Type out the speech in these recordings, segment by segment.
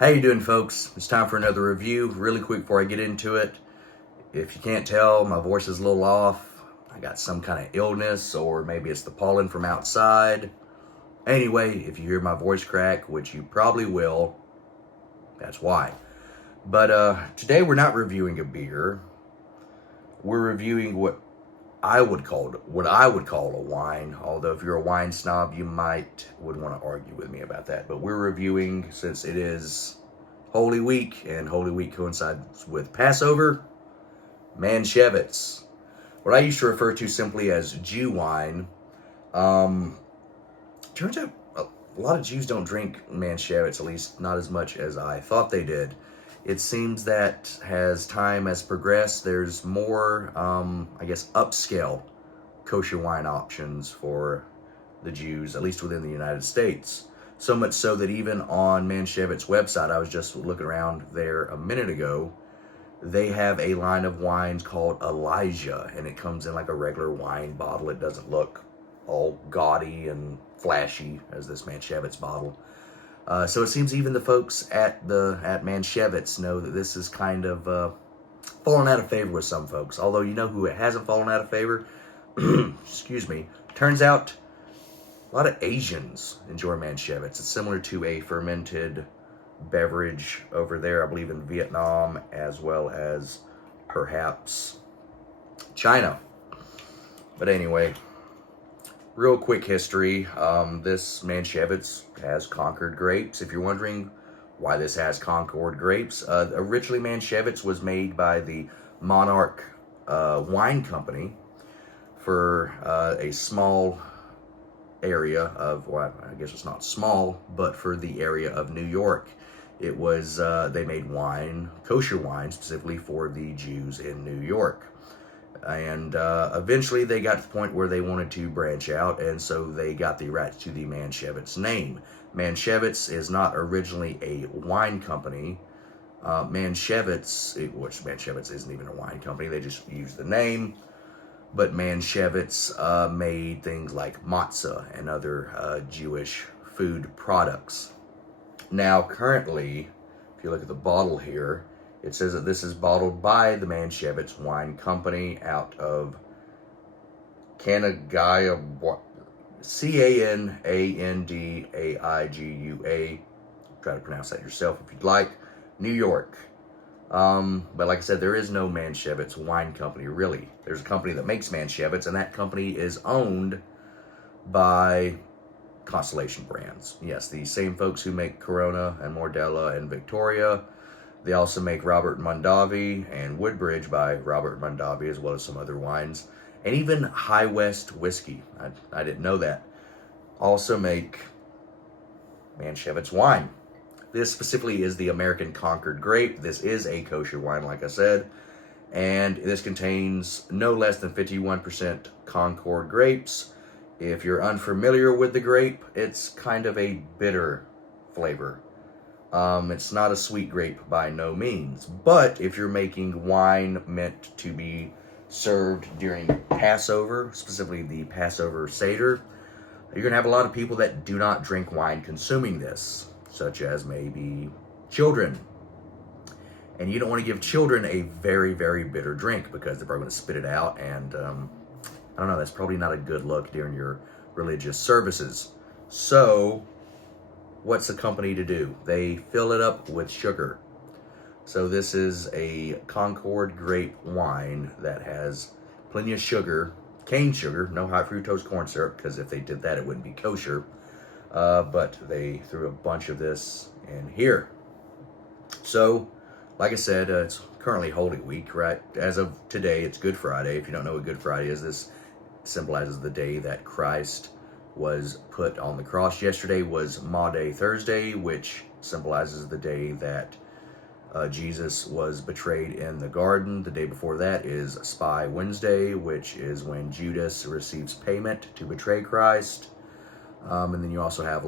How you doing, folks? It's time for another review. Really quick before I get into it, if you can't tell, my voice is a little off. I got some kind of illness, or maybe it's the pollen from outside. Anyway, if you hear my voice crack, which you probably will, that's why. But today we're not reviewing a beer. We're reviewing what I would call a wine. Although if you're a wine snob, you would want to argue with me about that. But we're reviewing, since it is Holy Week, and Holy Week coincides with Passover, Manischewitz. What I used to refer to simply as Jew wine. Turns out a lot of Jews don't drink Manischewitz, at least not as much as I thought they did. It seems that as time has progressed, there's more, upscale kosher wine options for the Jews, at least within the United States. So much so that even on Manischewitz's website, I was just looking around there a minute ago, they have a line of wines called Elijah, and it comes in like a regular wine bottle. It doesn't look all gaudy and flashy as this Manischewitz bottle. So it seems even the folks at Manischewitz know that this is kind of fallen out of favor with some folks. Although, you know who it hasn't fallen out of favor? Excuse me. Turns out a lot of Asians enjoy Manischewitz. It's similar to a fermented beverage over there, I believe in Vietnam, as well as perhaps China. But anyway, real quick history. This Manischewitz has Concord grapes. If you're wondering why this has Concord grapes, originally Manischewitz was made by the Monarch Wine Company for a small area of, well, I guess it's not small, but for the area of New York. It was, they made wine, kosher wine, specifically for the Jews in New York. And eventually they got to the point where they wanted to branch out, and so they got the rights to the Manischewitz name. Manischewitz is not originally a wine company. Manischewitz, which Manischewitz isn't even a wine company, they just used the name. But Manischewitz made things like matzah and other Jewish food products. Now, currently, if you look at the bottle here, it says that this is bottled by the Manischewitz Wine Company out of Canandaigua, Canandaigua. Try to pronounce that yourself if you'd like. New York. But like I said, there is no Manischewitz Wine Company, really. There's a company that makes Manischewitz, and that company is owned by Constellation Brands. Yes, the same folks who make Corona and Modelo and Victoria. They also make Robert Mondavi and Woodbridge by Robert Mondavi, as well as some other wines. And even High West Whiskey, I didn't know that, also make Manischewitz wine. This specifically is the American Concord Grape. This is a kosher wine, like I said. And this contains no less than 51% Concord grapes. If you're unfamiliar with the grape, it's kind of a bitter flavor. It's not a sweet grape by no means. But if you're making wine meant to be served during Passover, specifically the Passover Seder, you're going to have a lot of people that do not drink wine consuming this, such as maybe children. And you don't want to give children a very, very bitter drink because they're probably going to spit it out, and I don't know, that's probably not a good look during your religious services. So, what's the company to do? They fill it up with sugar. So this is a Concord grape wine that has plenty of sugar, cane sugar, no high fructose corn syrup, because if they did that, it wouldn't be kosher. But they threw a bunch of this in here. So, like I said, it's currently Holy Week, right? As of today, it's Good Friday. If you don't know what Good Friday is, this symbolizes the day that Christ was put on the cross. Yesterday was Maundy Thursday, which symbolizes the day that Jesus was betrayed in the garden. The day before that is Spy Wednesday, which is when Judas receives payment to betray Christ. And then you also have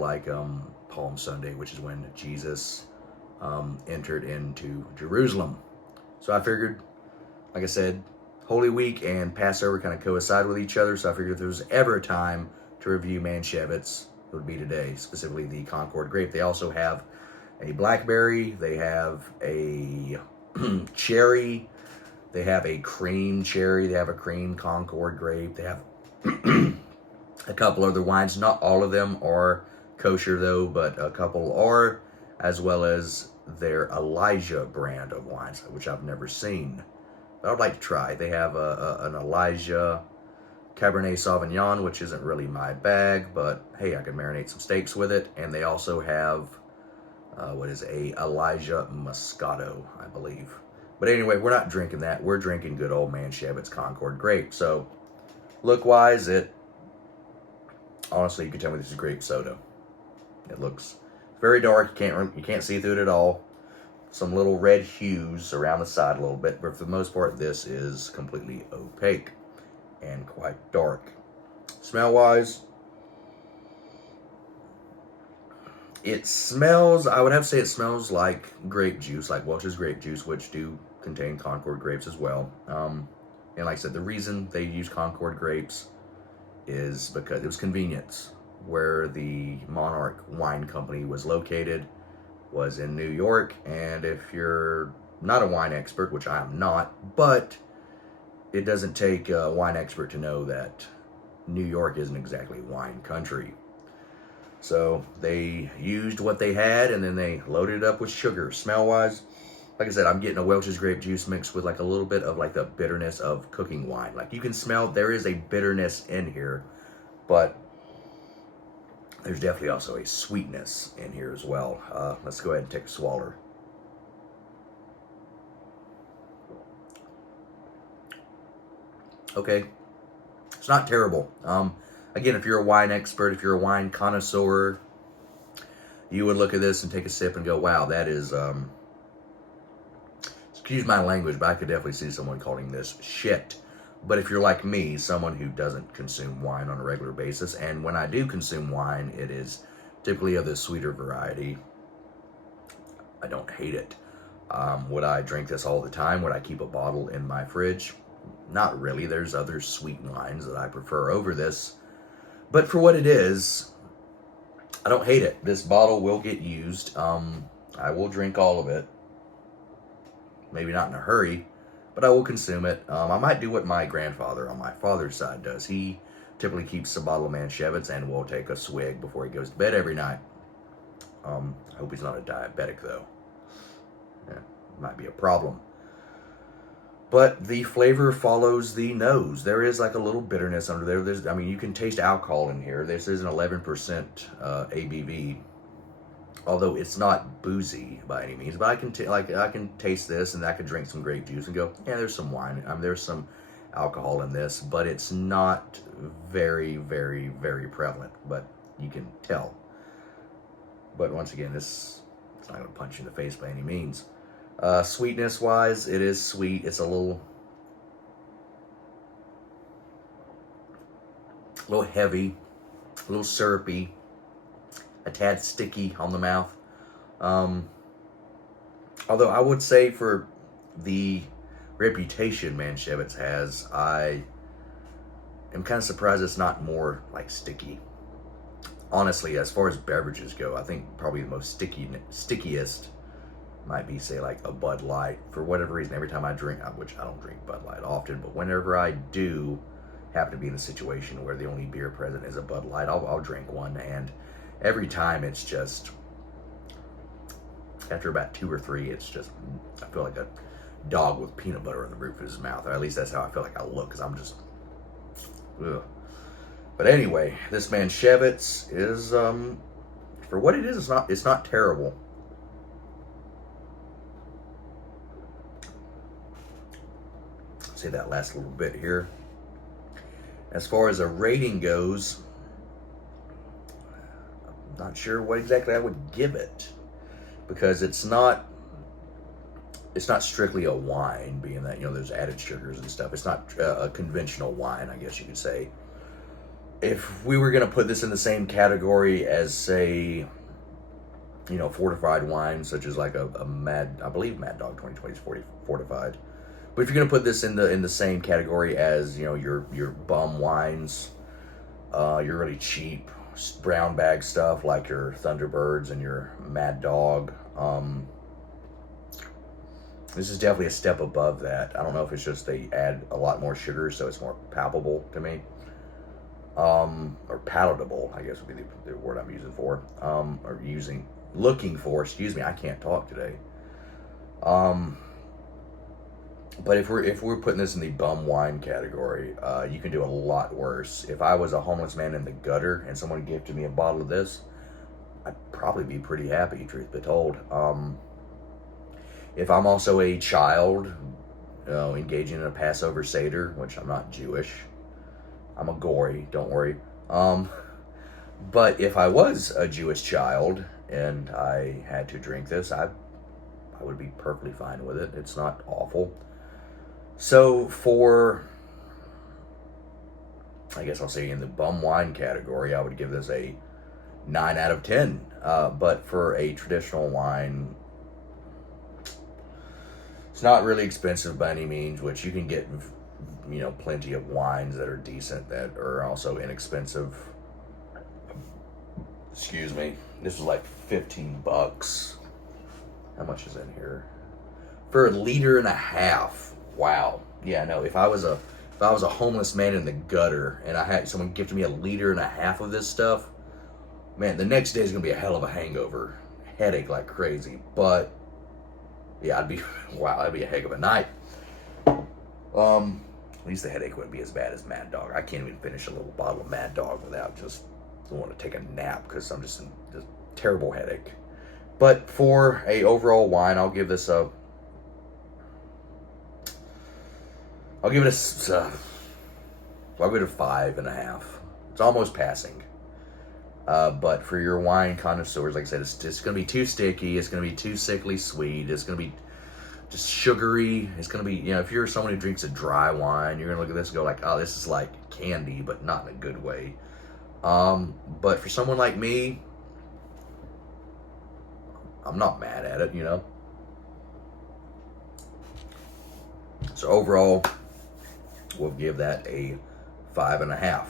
Palm Sunday, which is when Jesus entered into Jerusalem. So I figured, like I said, Holy Week and Passover kind of coincide with each other, so I figured if there was ever a time to review Manischewitz, it would be today, specifically the Concord Grape. They also have a blackberry, they have a cherry, they have a cream cherry, they have a cream Concord grape, they have a couple other wines. Not all of them are kosher though, but a couple are, as well as their Elijah brand of wines, which I've never seen, but I'd like to try. They have an Elijah Cabernet Sauvignon, which isn't really my bag, but hey, I can marinate some steaks with it. And they also have what is a Elijah Moscato, I believe. But anyway, we're not drinking that. We're drinking good old Manischewitz Concord grape. So look-wise, honestly, you can tell me this is grape soda. It looks very dark. You can't see through it at all. Some little red hues around the side a little bit, but for the most part, this is completely opaque and quite dark. Smell-wise, it smells, I would have to say it smells like grape juice, like Welch's grape juice, which do contain Concord grapes as well. And like I said, the reason they use Concord grapes is because it was convenience. Where the Monarch Wine Company was located was in New York, and if you're not a wine expert, which I am not, but it doesn't take a wine expert to know that New York isn't exactly wine country. So they used what they had, and then they loaded it up with sugar. Smell-wise, like I said, I'm getting a Welch's grape juice mixed with like a little bit of like the bitterness of cooking wine. Like you can smell there is a bitterness in here, but there's definitely also a sweetness in here as well. Let's go ahead and take a swallow. Okay, it's not terrible. Again, if you're a wine expert, if you're a wine connoisseur, you would look at this and take a sip and go, wow, that is, excuse my language, but I could definitely see someone calling this shit. But if you're like me, someone who doesn't consume wine on a regular basis, and when I do consume wine, it is typically of the sweeter variety. I don't hate it. Would I drink this all the time? Would I keep a bottle in my fridge? Not really. There's other sweet wines that I prefer over this. But for what it is, I don't hate it. This bottle will get used. I will drink all of it. Maybe not in a hurry, but I will consume it. I might do what my grandfather on my father's side does. He typically keeps a bottle of Manischewitz and will take a swig before he goes to bed every night. I hope he's not a diabetic, though. Yeah, might be a problem. But the flavor follows the nose. There is like a little bitterness under there. I mean, you can taste alcohol in here. This is an 11% ABV. Although it's not boozy by any means, but I can taste this, and I can drink some grape juice and go, yeah, there's some wine. There's some alcohol in this, but it's not very, very, very prevalent. But you can tell. But once again, it's not going to punch you in the face by any means. Sweetness wise, it is sweet. It's a little heavy, a little syrupy. A tad sticky on the mouth. Although I would say for the reputation Manischewitz has, I am kind of surprised it's not more like sticky. Honestly, as far as beverages go, I think probably the most stickiest might be, say, like a Bud Light. For whatever reason, every time I drink, which I don't drink Bud Light often, but whenever I do happen to be in a situation where the only beer present is a Bud Light, I'll drink one, and every time it's just, after about 2 or 3, it's just, I feel like a dog with peanut butter in the roof of his mouth. Or at least that's how I feel like I look, because I'm just, ugh. But anyway, this Manischewitz is, for what it is, it's not terrible. Say that last little bit here. As far as a rating goes, I'm not sure what exactly I would give it, because it's not strictly a wine, being that, there's added sugars and stuff. It's not a conventional wine, I guess you could say. If we were going to put this in the same category as, say, fortified wines, such as like I believe Mad Dog 2020 is fortified. But if you're going to put this in the same category as, your bum wines, your really cheap brown bag stuff like your Thunderbirds and your Mad Dog. This is definitely a step above that. I don't know if it's just they add a lot more sugar, so it's more palpable to me. Or palatable, I guess would be the word I'm using for. Looking for, excuse me, I can't talk today. But if we're putting this in the bum wine category, you can do a lot worse. If I was a homeless man in the gutter and someone gifted me a bottle of this, I'd probably be pretty happy, truth be told. If I'm also a child, engaging in a Passover Seder, which I'm not Jewish, I'm a gory, don't worry. But if I was a Jewish child and I had to drink this, I would be perfectly fine with it. It's not awful. So I guess I'll say in the bum wine category, I would give this a 9 out of 10. But for a traditional wine, it's not really expensive by any means, which you can get, plenty of wines that are decent that are also inexpensive. Excuse me. This was like $15. How much is in here? For 1.5 liters. Wow. Yeah, no. If I was a homeless man in the gutter and I had someone gifted me 1.5 liters of this stuff, man, the next day is gonna be a hell of a hangover, headache like crazy. But yeah, that'd be a heck of a night. At least the headache wouldn't be as bad as Mad Dog. I can't even finish a little bottle of Mad Dog without just want to take a nap because I'm just in this terrible headache. But for a overall wine, I'll give it a 5.5. It's almost passing. But for your wine connoisseurs, like I said, it's going to be too sticky. It's going to be too sickly sweet. It's going to be just sugary. It's going to be, if you're someone who drinks a dry wine, you're going to look at this and go like, oh, this is like candy, but not in a good way. But for someone like me, I'm not mad at it, So overall, we'll give that a 5.5.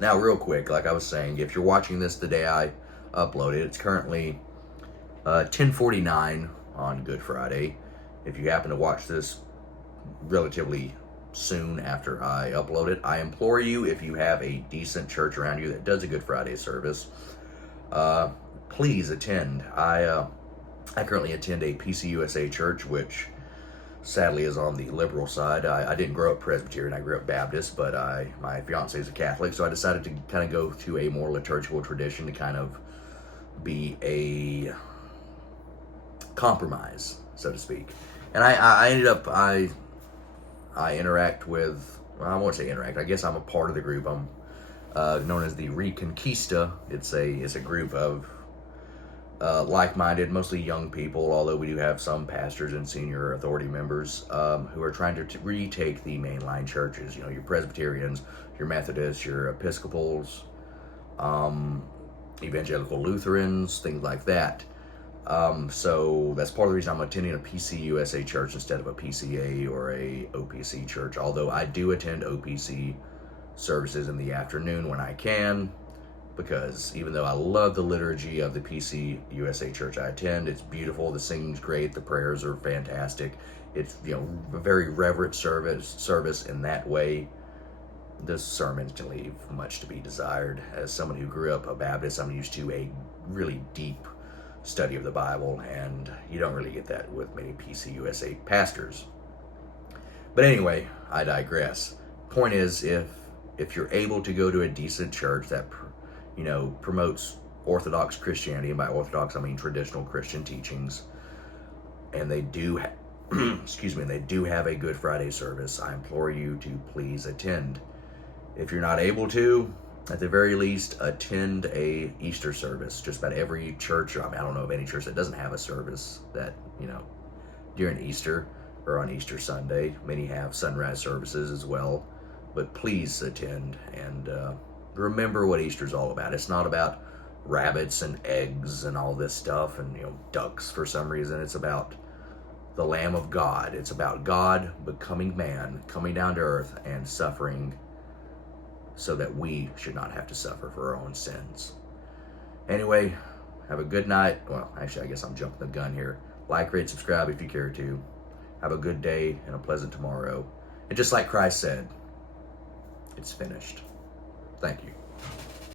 Now, real quick, like I was saying, if you're watching this the day I upload it, it's currently 10:49 on Good Friday. If you happen to watch this relatively soon after I upload it, I implore you, if you have a decent church around you that does a Good Friday service, please attend. I currently attend a PCUSA church, which sadly is on the liberal side. I didn't grow up Presbyterian, I grew up Baptist, but my fiance is a Catholic, so I decided to kind of go to a more liturgical tradition to kind of be a compromise, so to speak. And I ended up, I interact with, well, I won't say interact, I guess I'm a part of the group. I'm known as the Reconquista. It's a group of like-minded, mostly young people, although we do have some pastors and senior authority members who are trying to retake the mainline churches. Your Presbyterians, your Methodists, your Episcopals, Evangelical Lutherans, things like that. So that's part of the reason I'm attending a PCUSA church instead of a PCA or a OPC church, although I do attend OPC services in the afternoon when I can, because even though I love the liturgy of the PCUSA church I attend, it's beautiful, the singing's great, the prayers are fantastic, it's a very reverent service in that way. The sermons can leave much to be desired. As someone who grew up a Baptist, I'm used to a really deep study of the Bible, and you don't really get that with many PCUSA pastors. But anyway, I digress. Point is, if you're able to go to a decent church that promotes Orthodox Christianity, and by Orthodox I mean traditional Christian teachings, and they do they do have a Good Friday service, I implore you to please attend. If you're not able to, at the very least, attend a Easter service. Just about every church, I don't know of any church that doesn't have a service that, during Easter or on Easter Sunday. Many have sunrise services as well. But please attend and remember what Easter's all about. It's not about rabbits and eggs and all this stuff and, ducks for some reason. It's about the Lamb of God. It's about God becoming man, coming down to earth and suffering so that we should not have to suffer for our own sins. Anyway, have a good night. Well, actually, I guess I'm jumping the gun here. Like, rate, subscribe if you care to. Have a good day and a pleasant tomorrow. And just like Christ said, it's finished. Thank you.